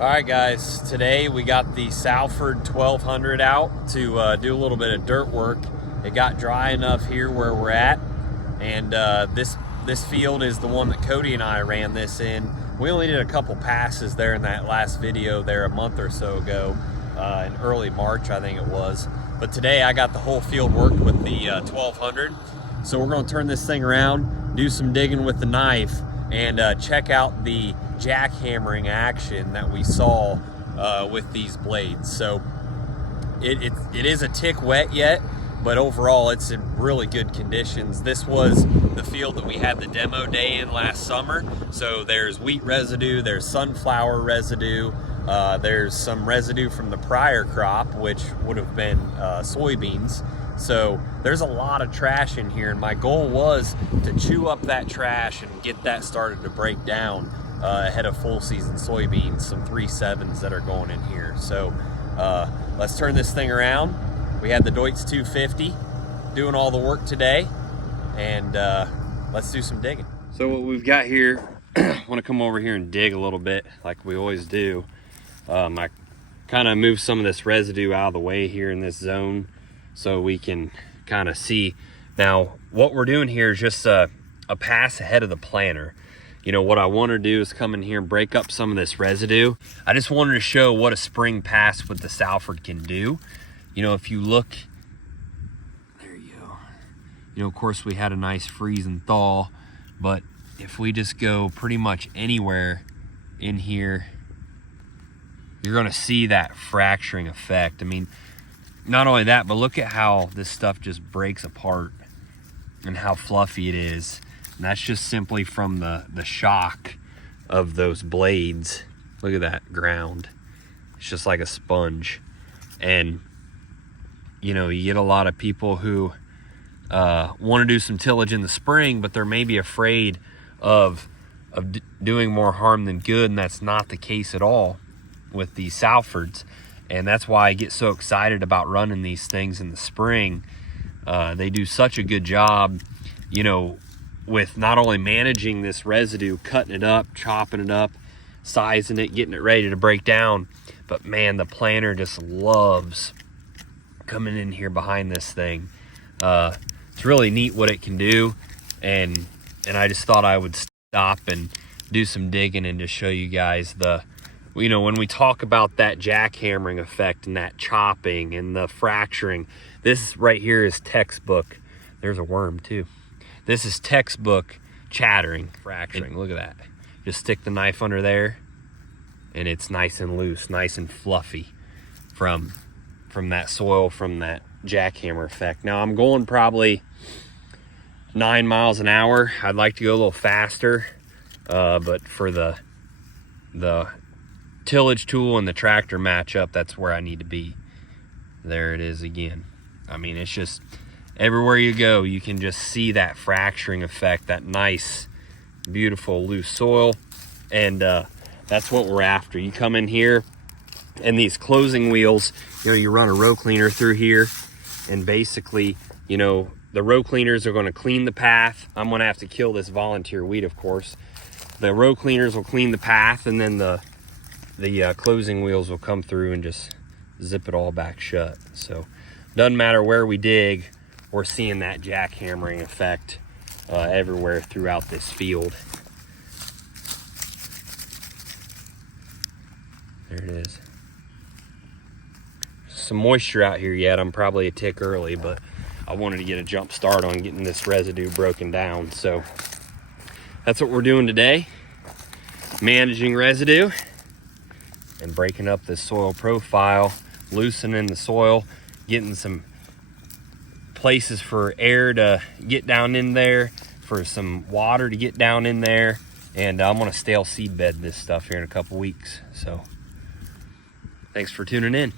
All right, guys, today we got the Salford 1200 out to do a little bit of dirt work. It got dry enough here where we're at, and this field is the one that Cody and I ran this in. We only did a couple passes there in that last video there a month or so ago, in early March, I think it was. But today I got the whole field worked with the 1200. So we're gonna turn this thing around, do some digging with the knife, and check out the jackhammering action that we saw with these blades. So it is a tick wet yet, but overall it's in really good conditions. This was the field that we had the demo day in last summer. So there's wheat residue, there's sunflower residue, there's some residue from the prior crop, which would have been soybeans. So there's a lot of trash in here, and my goal was to chew up that trash and get that started to break down ahead of full season soybeans, some 3.7s that are going in here. So let's turn this thing around. We had the Deutz 250 doing all the work today, and let's do some digging. So what we've got here, I want to come over here and dig a little bit like we always do. I kind of moved some of this residue out of the way here in this zone so we can kind of see. Now what we're doing here is just a pass ahead of the planter. You know, what I want to do is come in here and break up some of this residue. I just wanted to show what a spring pass with the Salford can do. You know, if you look, there you go. You know, of course we had a nice freeze and thaw, but if we just go pretty much anywhere in here, you're gonna see that fracturing effect. I mean, not only that, but look at how this stuff just breaks apart and how fluffy it is. And that's just simply from the shock of those blades. Look at that ground. It's just like a sponge. And, you know, you get a lot of people who want to do some tillage in the spring, but they're maybe afraid of doing more harm than good, and that's not the case at all with these Salfords. And that's why I get so excited about running these things in the spring. They do such a good job, you know, with not only managing this residue, cutting it up, chopping it up, sizing it, getting it ready to break down, but man, the planter just loves coming in here behind this thing. It's really neat what it can do, and I just thought I would stop and do some digging and just show you guys you know, when we talk about that jackhammering effect and that chopping and the fracturing, this right here is textbook. There's a worm too. This is textbook chattering, fracturing. Look at that. Just stick the knife under there and it's nice and loose, nice and fluffy from that soil, from that jackhammer effect. Now I'm going probably 9 miles an hour. I'd like to go a little faster, but for the tillage tool and the tractor match up, that's where I need to be. There it is again. I mean, it's just everywhere you go, you can just see that fracturing effect, that nice, beautiful, loose soil. And that's what we're after. You come in here, and these closing wheels, you know, you run a row cleaner through here, and basically, you know, the row cleaners are going to clean the path. I'm going to have to kill this volunteer weed, of course. The row cleaners will clean the path, and then the closing wheels will come through and just zip it all back shut. So doesn't matter where we dig, we're seeing that jackhammering effect everywhere throughout this field. There it is. Some moisture out here yet. I'm probably a tick early, but I wanted to get a jump start on getting this residue broken down. So that's what we're doing today. Managing residue and breaking up this soil profile, loosening the soil, getting some places for air to get down in there, for some water to get down in there. And I'm gonna stale seed bed this stuff here in a couple weeks. So thanks for tuning in.